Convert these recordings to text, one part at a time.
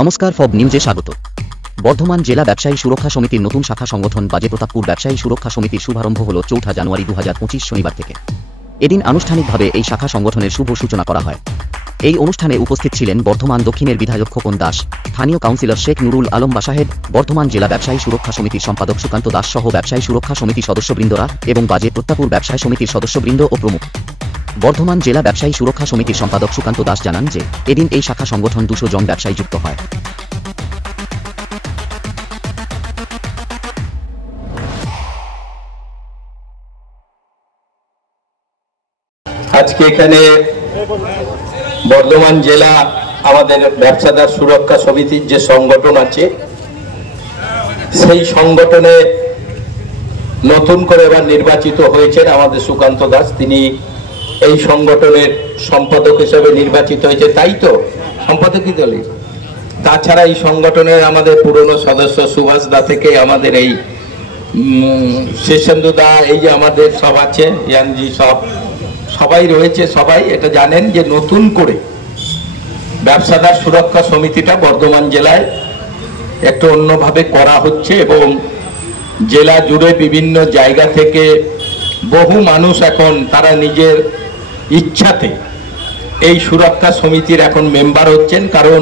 নমস্কার, ফব নিউজে স্বাগত। বর্ধমান জেলা ব্যবসায়ী সুরক্ষা সমিতির নতুন শাখা সংগঠন বাজেপ্রতাপপুর ব্যবসায়ী সুরক্ষা সমিতির শুভারম্ভ হল 4 জানুয়ারি 2025 শনিবার থেকে। এদিন আনুষ্ঠানিকভাবে এই শাখা সংগঠনের শুভ সূচনা করা হয়। এই অনুষ্ঠানে উপস্থিত ছিলেন বর্ধমান দক্ষিণের বিধায়ক খোকন দাস, স্থানীয় কাউন্সিলর শেখ নুরুল আলম বাসাহেদ, বর্ধমান জেলা ব্যবসায়ী সুরক্ষা সমিতির সম্পাদক সুকান্ত দাস সহ ব্যবসায়ী সুরক্ষা সমিতির সদস্যবৃন্দরা এবং বাজেপ্রতাপপুর ব্যবসায়ী সমিতির সদস্যবৃন্দ ও প্রমুখ। বর্ধমান জেলা ব্যবসায়ী সুরক্ষা সমিতির সম্পাদক সুকান্ত দাস জানান যে এদিন এই শাখা সংগঠন 200 জন ব্যবসায়ী যুক্ত হয়। আজকে এখানে বর্ধমান জেলা আমাদের ব্যবসাদার সুরক্ষা সমিতির যে সংগঠন আছে সেই সংগঠনে নতুন করে এবার নির্বাচিত হয়েছেন আমাদের সুকান্ত দাস। তিনি এই সংগঠনের সম্পাদক হিসেবে নির্বাচিত হয়েছে, তাই তো সম্পাদকই দলে। তাছাড়া এই সংগঠনের আমাদের পুরনো সদস্য সুভাষ দা থেকে আমাদের এই শেষেন্দু দা, এই যে আমাদের সব আছে ইয়ানজি সবাই রয়েছে। সবাই এটা জানেন যে নতুন করে ব্যবসাদার সুরক্ষা সমিতিটা বর্ধমান জেলায় একটু অন্যভাবে করা হচ্ছে এবং জেলা জুড়ে বিভিন্ন জায়গা থেকে বহু মানুষ এখন তারা নিজের ইচ্ছাতে এই সুরক্ষা সমিতির এখন মেম্বার হচ্ছেন। কারণ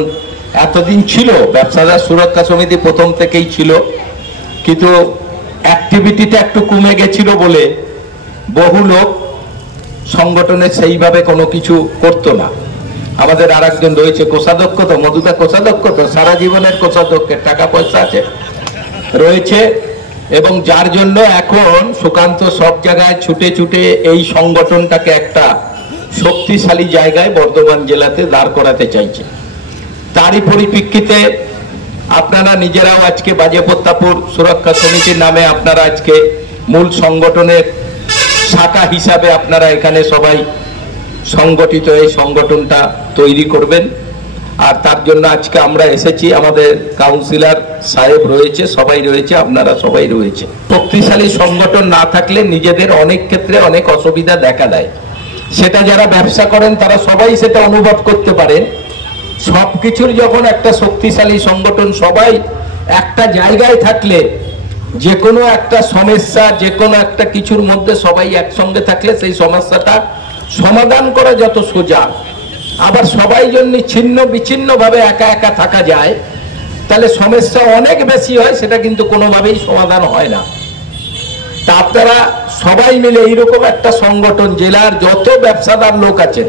এতদিন ছিল ব্যবসাদার সুরক্ষা সমিতি প্রথম থেকেই ছিল, কিন্তু অ্যাক্টিভিটিটা একটু কমে গেছিল বলে বহু লোক সংগঠনে সেইভাবে কোনো কিছু করতো না। আমাদের আর একজন রয়েছে কোষাধ্যক্ষ, তো মধুদা কোষাধ্যক্ষ, তো সারা জীবনের কোষাধ্যক্ষের টাকা পয়সা আছে রয়েছে, এবং যার জন্য এখন সুকান্ত সব জায়গায় ছুটে ছুটে এই সংগঠনটাকে একটা শক্তিশালী জায়গায় বর্ধমান জেলাতে দাঁড় করাতে চাইছে। তারই পরিপ্রেক্ষিতে আপনারা নিজেরাও আজকে বাজেপ্রতাপপুর সুরক্ষা সমিতির নামে আপনারা আজকে মূল সংগঠনের শাখা হিসাবে আপনারা এখানে সবাই সংগঠিত এই সংগঠনটা তৈরি করবেন। আর তার জন্য আজকে আমরা এসেছি, আমাদের কাউন্সিলর সাহেব রয়েছে, সবাই রয়েছে, আপনারা সবাই রয়েছে। শক্তিশালী সংগঠন না থাকলে নিজেদের অনেক ক্ষেত্রে অনেক অসুবিধা দেখা দেয়। সেটা যারা ব্যবসা করেন তারা সবাই সেটা অনুভব করতে পারেন। সবকিছুর যখন একটা শক্তিশালী সংগঠন সবাই একটা জায়গায় থাকলে যে কোনো একটা সমস্যা, যে কোনো একটা কিছুর মধ্যে সবাই একসঙ্গে থাকলে সেই সমস্যাটা সমাধান করা যত সোজা, আবার সবাই জন্য ছিন্ন বিচ্ছিন্ন ভাবে একা একা থাকা যায় তাহলে সমস্যা অনেক বেশি হয়, সেটা কিন্তু কোনোভাবেই সমাধান হয় না। তা আপনারা সবাই মিলে এইরকম একটা সংগঠন, জেলার যত ব্যবসাদার লোক আছেন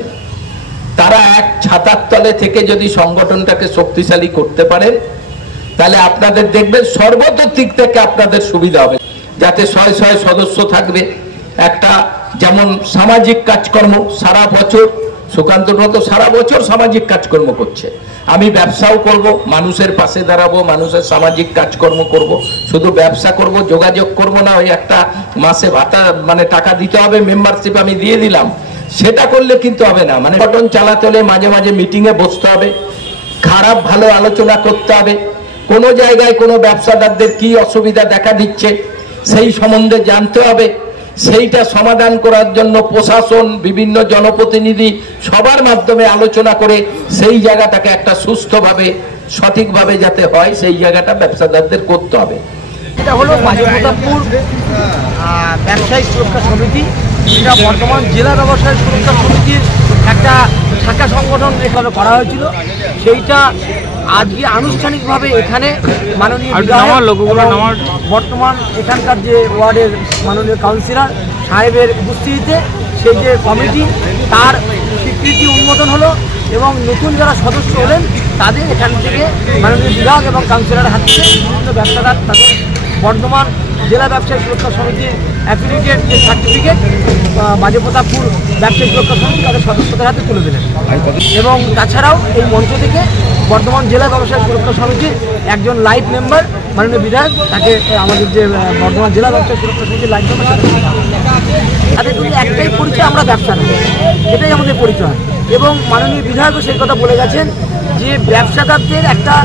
তারা এক ছাতার তলে থেকে যদি সংগঠনটাকে শক্তিশালী করতে পারেন তাহলে আপনাদের দেখবেন সর্বদিক থেকে আপনাদের সুবিধা হবে। যাতে 100 সদস্য থাকবে, একটা যেমন সামাজিক কাজকর্ম সারা বছর, সুকান্ত তো সারা বছর সামাজিক কাজকর্ম করছে। আমি ব্যবসাও করব, মানুষের পাশে দাঁড়াবো, মানুষের সামাজিক কাজকর্ম করব, শুধু ব্যবসা করব, যোগাযোগ করব না ওই একটা মাসে ভাতা মানে টাকা দিতে হবে, মেম্বারশিপ আমি দিয়ে দিলাম, সেটা করলে কিন্তু হবে না। মানে সংগঠন চালাতে হলে মাঝে মাঝে মিটিংয়ে বসতে হবে, খারাপ ভালো আলোচনা করতে হবে, কোনো জায়গায় কোনো ব্যবসাদারদের কি অসুবিধা দেখা দিচ্ছে সেই সম্বন্ধে জানতে হবে, সেইটা সমাধান করার জন্য প্রশাসন, বিভিন্ন জনপ্রতিনিধি সবার মাধ্যমে আলোচনা করে সেই জায়গাটাকে একটা সুস্থভাবে সঠিকভাবে যাতে হয় সেই জায়গাটা ব্যবসাদারদের করতে হবে। এটা হলো বাজেপ্রতাপপুর ব্যবসায়ী সুরক্ষা সমিতি, এটা বর্তমান জেলা ব্যবসায়ী সুরক্ষা সমিতির একটা শাখা সংগঠন এখানে করা হয়েছিল। সেইটা আজকে আনুষ্ঠানিকভাবে এখানে মাননীয় বর্তমান এখানকার যে ওয়ার্ডের মাননীয় কাউন্সিলর সাহেবের উপস্থিতিতে সেই যে কমিটি তার স্বীকৃতি অনুমোদন হলো এবং নতুন যারা সদস্য হলেন তাদের এখান থেকে মাননীয় বিভাগ এবং কাউন্সিলরের হাত থেকে বিভিন্ন ব্যবসাদার তাদের বর্ধমান জেলা ব্যবসায়ী সুরক্ষা সমিতির অ্যাফিলিয়েটেড যে সার্টিফিকেট বাজেপ্রতাপপুর ব্যবসায়ী সুরক্ষা সমিতি তাদের সদস্যদের হাতে তুলে দিলেন। এবং তাছাড়াও এই মঞ্চ থেকে বর্ধমান জেলা ব্যবসায়ী সুরক্ষা সমিতির একজন লাইভ মেম্বার মাননীয় বিধায়ক, তাকে আমাদের যে বর্ধমান জেলা ব্যবসায়ী সুরক্ষা সমিতির লাইভ মেম্বার তাদের কিন্তু একটাই পরিচয়, আমরা ব্যবসা নেই, এটাই আমাদের পরিচয়। এবং মাননীয় বিধায়কও সেই কথা বলে গেছেন যে ব্যবসাদারদের একটা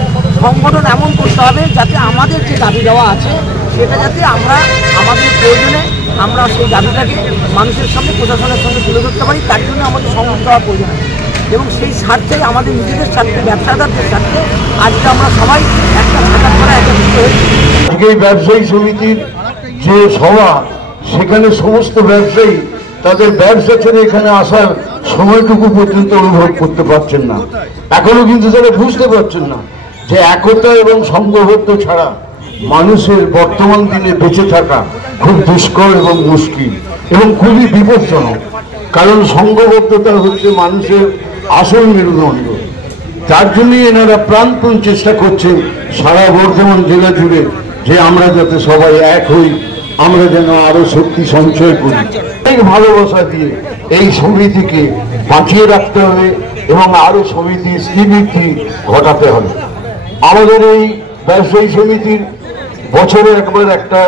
সংগঠন এমন করতে হবে যাতে আমাদের যে দাবি দেওয়া আছে সেটা যাতে আমরা আমাদের প্রয়োজনে আমরা সেই দাবিটাকে মানুষের সামনে প্রশাসনের সঙ্গে তুলে ধরতে পারি, তার জন্য আমাদের সংগঠন দেওয়ার প্রয়োজন আছে। এবং সেই স্বার্থে আমাদের নিজেদের স্বার্থে ব্যবসাদারদের স্বার্থে আজকে আমরা সবাই একটা শাখা করা একত্রিত হয়েছি। আজকে এই ব্যবসায়ী সমিতির যে সভা, সেখানে সমস্ত ব্যবসায়ী তাদের ব্যবসা ছেড়ে এখানে আসার সময়টুকু পর্যন্ত অনুভব করতে পারছেন না। এখনো কিন্তু তারা বুঝতে পারছেন না যে একতা এবং সংঘবদ্ধ ছাড়া মানুষের বর্তমান দিনে বেঁচে থাকা খুব দুষ্কর এবং মুশকিল এবং খুবই বিপজ্জনক। কারণ সংঘবদ্ধতা হচ্ছে মানুষের আসল মেরুদণ্ড। তার জন্যই এনারা প্রাণপণ চেষ্টা করছেন সারা বর্ধমান জেলা জুড়ে যে আমরা যাতে সবাই এক হই, আমরা যেন আরো শক্তি সঞ্চয় করি। অনেক ভালোবাসা দিয়ে এই সমিতিকে বাঁচিয়ে রাখতে হবে এবং আরো সমিতির শ্রীবৃদ্ধি ঘটাতে হবে। আমাদের এই ব্যবসায়ী সমিতির বছরে একবার একটা